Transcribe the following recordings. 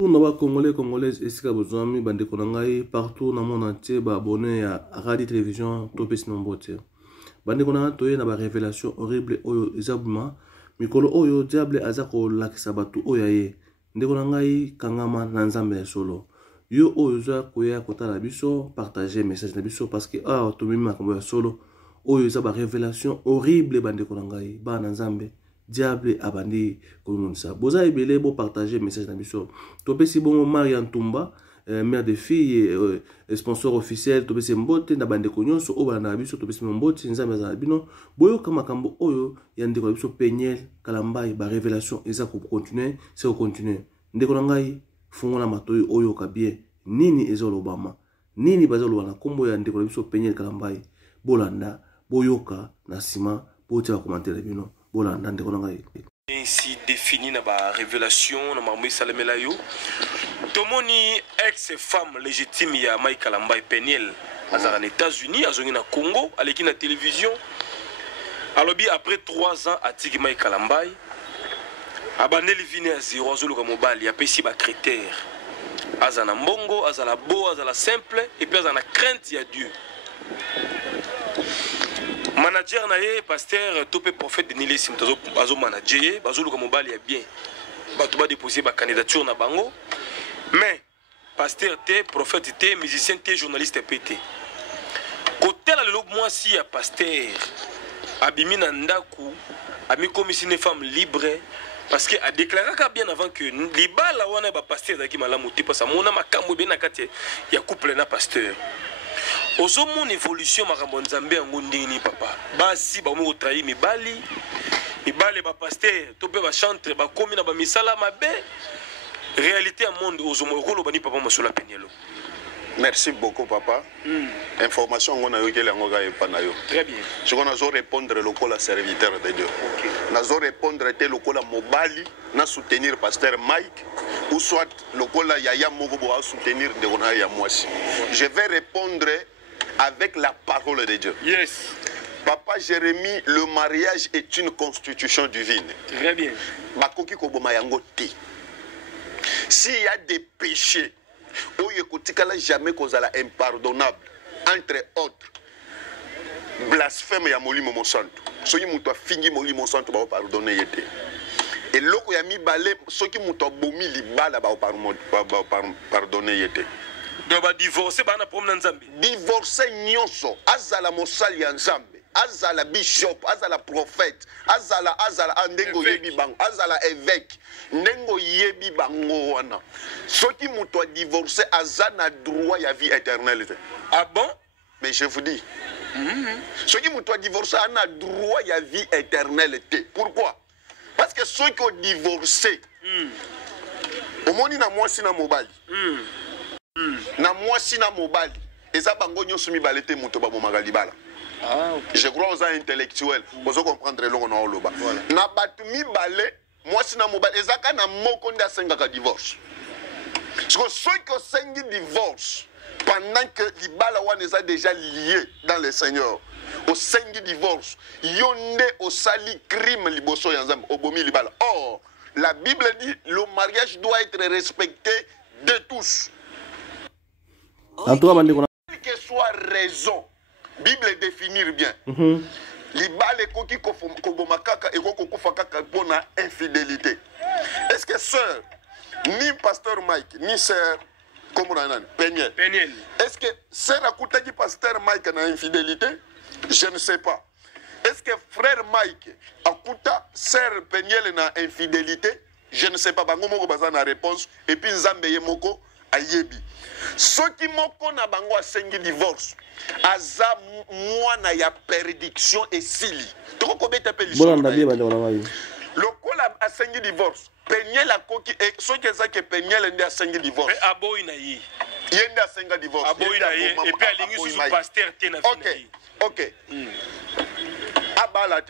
Pour nous, Congolais, Congolaises, et Sika Bozami, Bande Konangai, partout dans le monde entier, abonné à Radio Télévision, Topé Sinombote. Bande Konangai, Toye, na ba révélation horrible, Oyo, Isabuma, Mikolo Oyo, Diable, Azako, Lakisabatu, Oyaye, Ndekonangai, Kangama, Nanzambe, Solo. Yo, Oyo, Zoa, Koya, Kota, la biso, partagez message na biso, parce que, ah, Tomima, Kamboya, Solo, Oyo, Isaba, révélation horrible, Bande Konangai, Ba, Nanzambe. Diable abandi komunisa. Boza ebele bo partager message na biso. Topesi bongo Marian Tumba, mère de fille, sponsor officiel, topesi mbote na bande konyonso o bana biso topesi mbote nzambe za bino. Boyo kama kambo oyo ya ndeko biso Peniel Kalambai ba révélation eza ko continuer, c'est au continuer. Ndeko na ngai fungola matoyi oyo ka bien. Nini ezolo bama? Nini bazolo na kombo ya ndeko biso Peniel Kalambai? Bolanda, boyoka na sima, botia commentaire bino. Ainsi défini dans la révélation, dans Mamoui Salemelayo. Tomoni ex-femme légitime ya Mike Kalamba et Peniel, aux États-Unis, à Zongi na Congo, à l'équipe de la télévision. Alors après 3 ans à Tiki Mike Kalamba, Abanel vient à 0 Zolo Mobile, il y a pessi ba critères. Azana mbongo, azala beau, azala simple, et puis azana crainte ya Dieu. Manager nae pasteur topé prophète de Nilesim bazo manager bazo luka mobali ya bien bato ba déposer ba candidature na bango mais pasteur té prophète té musicien té journaliste pété côté la lelo moi si ya pasteur abimi na ndaku ami komisi une femme libre parce que a déclaré bien avant que libala wana ba pasteur zaki malamu té parce que mona makambo bien na kati ya couple na pasteur. Ozo mon évolution makambo nzambe yango ndini papa basi ba mo trahi mibali ba pasteur to pe ba chantre ba komi na ba misala mabe réalité à monde ozo mo rolo bani papa Mosola Penielo. Merci beaucoup papa. Information ngona yo kele ngoga epana yo. Très bien. Je connais zo répondre lokola serviteur de Dieu. OK. Nazo répondre te lokola mobali na soutenir pasteur Mike ou soit lokola yaya moko bo soutenir de ngona ya mwasi. Je vais répondre avec la parole de Dieu. Yes. Papa Jérémie, le mariage est une constitution divine. Très bien. Bakoki koboma yango te. S'il y a des péchés, oyekotikala jamais kozala impardonnable, entre autres, blasphème ya molimo monsanto. Soki muto fingi molimo monsanto ba pardonner yete. Et loko ya mibale soki muto bomi libala ba pardonner yete. Donc ba divorcer ba na problème nzambe. Divorcer nyonso azala mosali ya nzambe, azala bishop, azala prophète, azala ndengo yebi bango, azala évêque, ndengo yebi bango wana. Soki muto divorcer azana droit ya vie éternelle. Ah bon? Mais je vous dis. Soki muto divorcer ana droit ya vie éternelle. Pourquoi? Parce que ceux qui ont divorcé, au moni na mwasi na mobali. Na mwasi na mobali eza bango nyoso mibale te muto ba bomaka libala. Ah, okay. Je crois aux intellectuels ozo comprendre longo na oloba na batu mibale mwasi na mobali eza ka na moko nda sengaka divorce. Parce que ceux qui ont sengi divorce pendant que libala wana eza déjà lié dans le Seigneur au sengi divorce yonde au sali crime liboso ya nzambe obomi libala. Or la Bible dit le mariage doit être respecté de tous. Quelle que soit raison, Bible définir bien. Libale koki koboma kaka et kokufa kaka pona infidélité. Est-ce que sœur ni pasteur Mike ni sœur comme on a Peniel. Est-ce que sœur akuta ki pasteur Mike na infidélité? Je ne sais pas. Est-ce que frère Mike akuta sœur Peniel na infidélité? Je ne sais pas. Bango moko baza na réponse et puis nzambe ye moko ayebi. Soki moko na bango asengi divorce aza mwana ya perdiction esili toko kobeta pe lisolo lokola asengi divorce Peniel akoki soki ezaki Peniel ndi asengi divorce aboyi na ye yende asenga divorce aboyi na ye et puis alingi sous pasteur te na fini. OK abala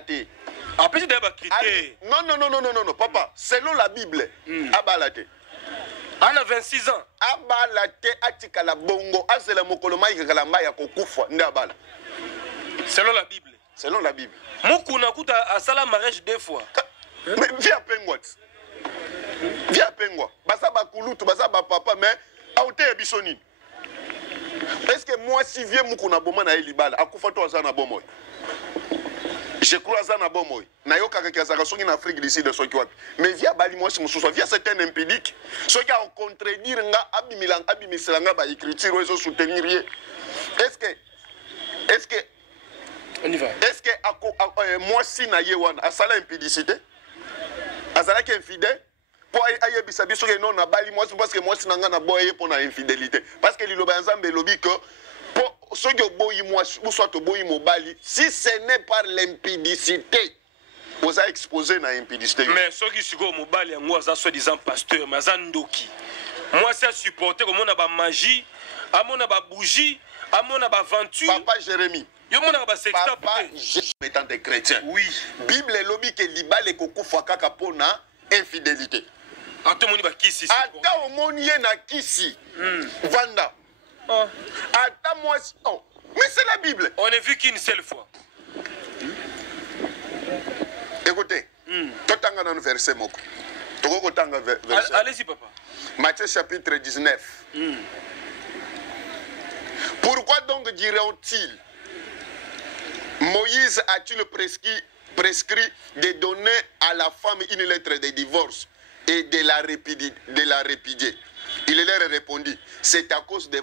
te après c'est d'abord critère. Non, papa, selon la Bible, abalate. On a 26 ans. Abalate atikala bongo, azela mokoloma ikalamba ya kokufa nda abala. Selon la Bible. Selon la Bible. Mukuna kuta asala mariage 2 fois. Mais viens à Pengwat. via pengwa baza bakulutu baza bapapa mais aute ya biso nini est-ce que moi si vieux mukuna boma na libala akufa to aza na bomoy je crois aza na bomoy na yo kaka kiazaka soki na Afrique du Sud soki wapi mais via bali moi si mususu via c'est un impudique soki a contredire nga abimiselanga ba écriture ozo soutenir ye est-ce que on y va est-ce que moi si na ye wana asala impudicité azala ki infidèle pour ayebisa biso ke non na bali moi parce que moi si nanga na boye pour na infidélité parce que liloba nzambe lobi que pour ceux qui boyi moi ou soit boyi mobali si ce n'est par l'impudicité vous a exposé na impudicité mais ceux qui siko mobali yango aza soi-disant pasteur mais aza ndoki moi c'est supporter comme on a ba magie amona ba bougie amona ba aventure papa Jérémie yo mona ba sexta papa étant des chrétiens oui Bible lobi que libale kokufa kaka pona infidélité ata moni ba kisi ata omoni ye na kisi vanda ata moi non mais c'est la Bible on est vu qu'une seule fois écoutez totanga dans le verset moko toko tanga verset allez-y papa Matthieu chapitre 19 pourquoi donc diront-ils Moïse a-t-il prescrit de donner à la femme une lettre de divorce et de la répudier? Il leur répondit, c'est à cause de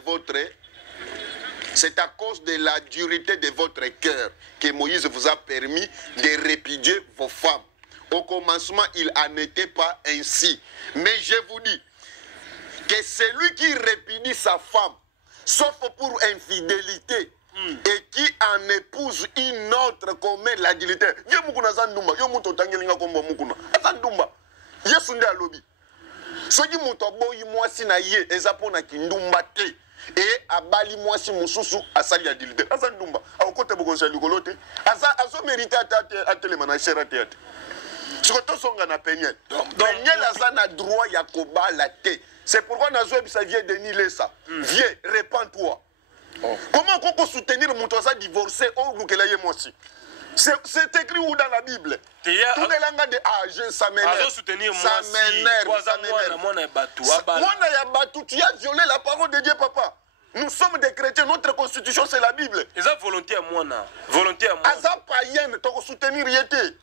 la dureté de votre cœur que Moïse vous a permis de répudier vos femmes. Au commencement, il n'en était pas ainsi. Mais je vous dis que celui qui répudie sa femme, sauf pour infidélité, et qui en épouse une autre commet l'adultère. Yo mukuna zandumba, yo muto tangelinga kombo mukuna. Azandumba. Yesu nde alobi. Soki muto boyi mwasi na ye eza pona kindumba te. Et abali mwasi mususu asali adultère. Azandumba. Akote bokonza likolote. Azo mérite atelema na shera théâtre. Sikoto songa na Peniel. Peniel aza na droit ya kobala te. C'est pourquoi nazo bisa vie Denis Lessa. Viens, répands-toi. Comment on peut soutenir mon toit divorcé au Lukeleye Mossi? C'est écrit où dans la Bible? Tout les langues de âge, ça m'énerve. Ça m'énerve. Moi, tu as violé la parole de Dieu, papa. Nous sommes des chrétiens, notre constitution c'est la Bible. Et ça, volonté à moi, volonté à moi. Aza païenne, tu as soutenir yété.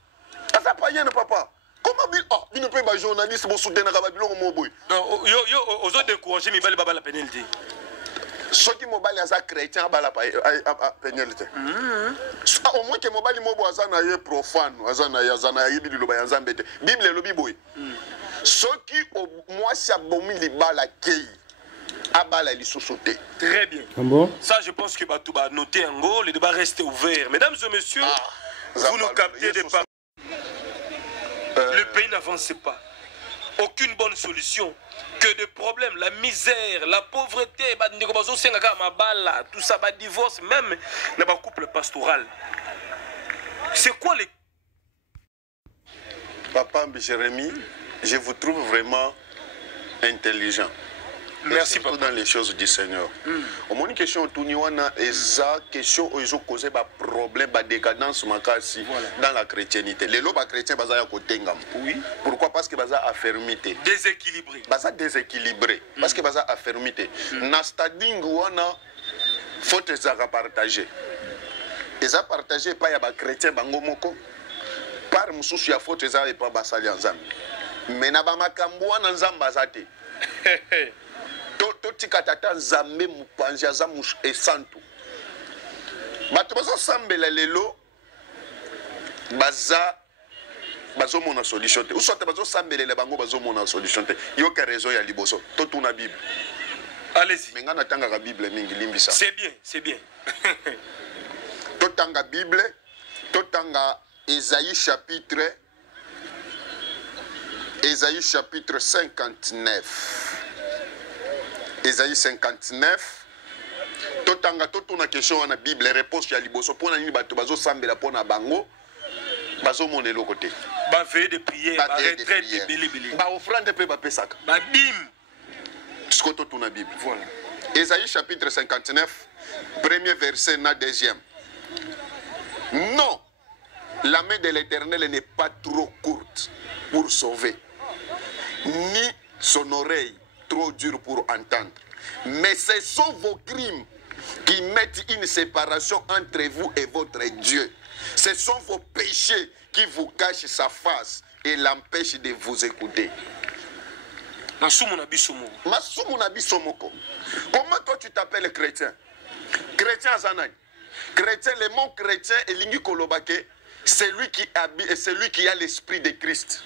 Aza païenne, papa. Comment il ne peut pas journaliste pour soutenir la Babylone au Moboy? Non, aux autres découragés, mais il va la pénalité. Ceux qui mobile aza chrétien bala pénalité. Au moins que mobile mobo azana ye profane, azana ye bilulo ba nzambe te. Bible lobi boy. Ceux qui au moins s'abomi li bala kei abala li sosoté. Très bien. Ah bon? Ça je pense que tout va noter en gros, le débat reste ouvert. Mesdames et messieurs, vous nous captez de pas. Le pays n'avance pas. Aucune bonne solution. Que de problèmes, la misère, la pauvreté, tout ça, divorce, même dans le couple pastoral. C'est quoi les... Papa Jérémie, je vous trouve vraiment intelligent. Merci papa. Dans les choses du Seigneur. Au moins une question tourniwana eza question où ils ont causé des problèmes, des décadence makasi dans la chrétienté. Les lobes chrétiens baza ya kotengam. Oui. Pourquoi? Parce que baza affermité. Déséquilibré. Baza déséquilibré. Parce que baza affermité. Na stading wana faute ezaka partager. Eza partager pas ya ba chrétien bango moko. Par mususu ya faute eza pas basali nzambe. Mais na ba makambo wana nzambe azate. Totika tata nzambe mupanzi aza esantu bato bazosambela lelo bazomona solution te ou soit bazosambelele bango bazomona solution te yoka raison ya liboso totuna Bible. Allez-y. Mais ngana tanga Bible mingi limbisa. C'est bien, c'est bien. Totanga Bible, totanga Ésaïe chapitre 59. Ésaïe 59. Totanga totuna question na Bible réponse ya liboso pona nini bato bazo sambela pona bango bazo monelo côté. Ba veille de prière, ba retraite de bilibili. Ba offrande pe ba pesaka. Ba bim. Sko totuna Bible. Voilà. Ésaïe chapitre 59, premier verset na deuxième. Non, la main de l'Éternel n'est pas trop courte pour sauver, ni son oreille trop dure pour entendre. Mais ce sont vos crimes qui mettent une séparation entre vous et votre Dieu. Ce sont vos péchés qui vous cachent sa face et l'empêchent de vous écouter. Comment toi tu t'appelles chrétien? Chrétien Zanay. Chrétien, le mot chrétien est lingi kolobake. C'est lui qui habite et c'est lui qui a l'esprit de Christ.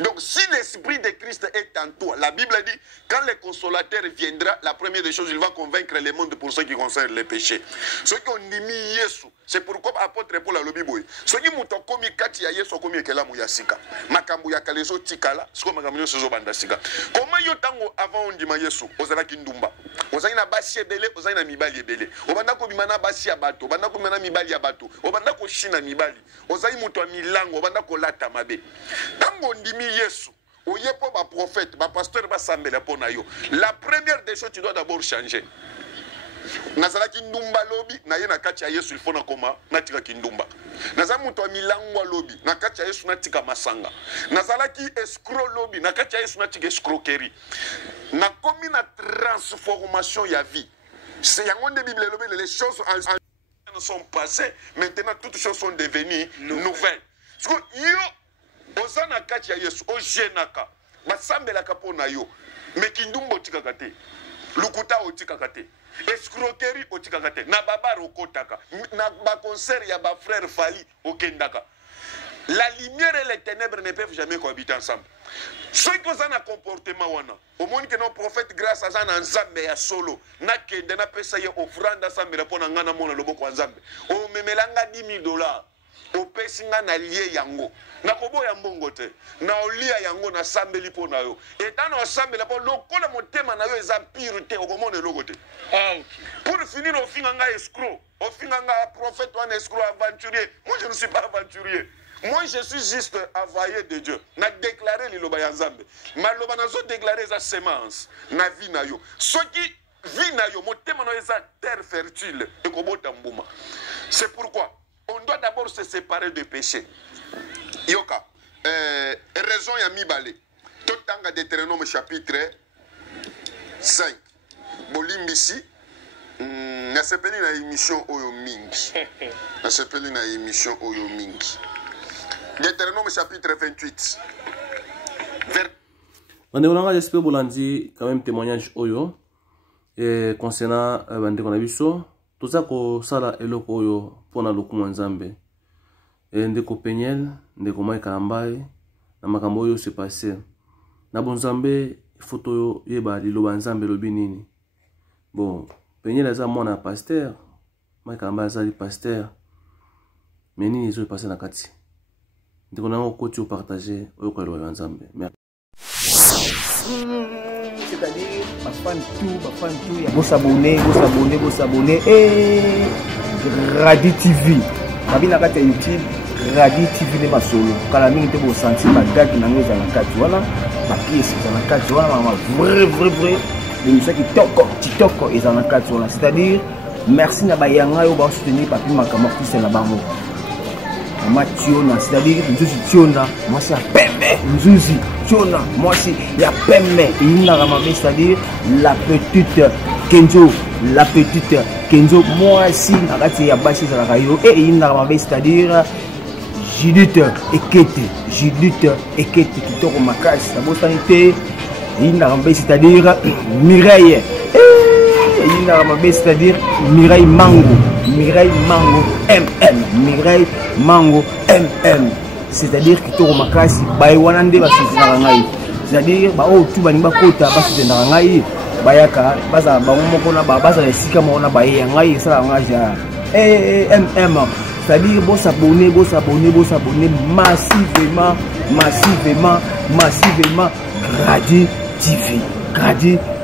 Donc si l'esprit de Christ est en toi, la Bible dit, quand le consolateur viendra, la première des choses, il va convaincre le monde pour ce qui concerne les péchés. Ceux qui ont mis Yesu, c'est pourquoi apôtre Paul a le Bible. Ceux qui ont commis kati ya Yesu commis kela muyasika. Makambu ya kalezo tikala, siko makambu sozo bandasika. Comment yo tango avant on dit ma Yesu, ozala kindumba. Ozali na basi ebele, ozali na mibali ebele. Obanda ko bimana basi ya bato, obanda ko bimana mibali ya bato, obanda ko shina mibali. Ozali muto wa milango, obanda ko lata mabe. Tango ndimi Yesu, oyepo ba prophète, ba pasteur ba sambela pona yo. La première des choses tu dois d'abord changer. Nazala kindumba lobi, na ye na kati ya Yesu il faut na koma, na tika kindumba. Nazala muto wa milango lobi, na kati ya Yesu na tika masanga. Nazala ki escroc lobi, na kati ya Yesu na tika escroquerie. Na komi na transformation ya vie. C'est yango de Bible lobi, les choses sont passées, maintenant toutes choses sont devenues nouvelles. Parce que yo ozana kati ya Yesu ojenaka basambelaka pona yo mais kindumba otikaka te, lukuta otikaka te, escroquerie otikaka te, na baba okotaka, na ba concert ya ba frère Fali okendaka. La lumière et les ténèbres ne peuvent jamais cohabiter ensemble. Ceux qui ont un comportement wana, au monde que nos prophètes grâce à ça na nzambe ya solo, na kende na pesa ye offrande ensemble pour na ngana mona loboko nzambe. O memelanga $10,000. Opesinga na lié yango. Na kobo ya mbongo te. Na olia yango na sambeli po na yo. Eta na sambeli po lokola motema na yo eza purité okomone lokote. Pour finir au finanga escroc, au finanga prophète ou un escroc aventurier. Moi je ne suis pas aventurier. Moi je suis juste envoyé de Dieu. Na déclarer liloba ya nzambe. Maloba nazo déclarer sa semence na vie na yo. Soki vie na yo motema na yo eza terre fertile ekobota mbuma. C'est pourquoi on doit d'abord se séparer de péché. Yoka, raison ya mibale. Totanga Deutéronome chapitre 5. Bolimbisi, na sepeli na émission Oyo Mingi. Na sepeli na émission Oyo Mingi. Deutéronome chapitre 28. Bandeko j'espère bolandi quand même témoignage Oyo concernant bandeko na biso. Tout ça ko sala eloko oyo pona lokumu nzambe. Ndeko Peniel, ndeko Mike Kalambai, na makambo oyo se passé. Na bonzambe photo yo yeba liloba nzambe lobi nini. Bon, Peniel aza mwana pasteur, Mike Kalambai aza li pasteur. Mais nini zo passé na kati. Ndeko nango koti o partager oyo ko liloba nzambe. C'est-à-dire, ma fan tout, vous s'abonnez, et Radi TV. Kabina kata YouTube, Radi TV ne masolo. Kala mingi te bo sentir ma date na ngoza na kati wana, ma pièce na kati wana, ma vrai. L'émission qui TikTok est en kati wana. C'est-à-dire, merci na ba yanga yo ba soutenir papi makama fils na bango. Mationa, c'est-à-dire Nzuzi Tiona, moi c'est Pembe, Nzuzi Tiona, moi c'est la Pembe, c'est-à-dire la petite Kenzo, moi si Nagati Yabashi Zarayo, et c'est-à-dire Judith Ekete, qui tourne ma casse, la botanité, c'est-à-dire Mireille. C'est-à-dire Mireille Mango MM, c'est-à-dire que tout makasi baïwanande ba ngai, c'est-à-dire ba o tu bani ba kota ba sitenda ngai bayaka baza ba moko na ba baza esika mo na baye ngai sala ngaja MM, c'est-à-dire bon s'abonner massivement Radi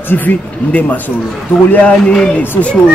TV nde masolo toliani les soso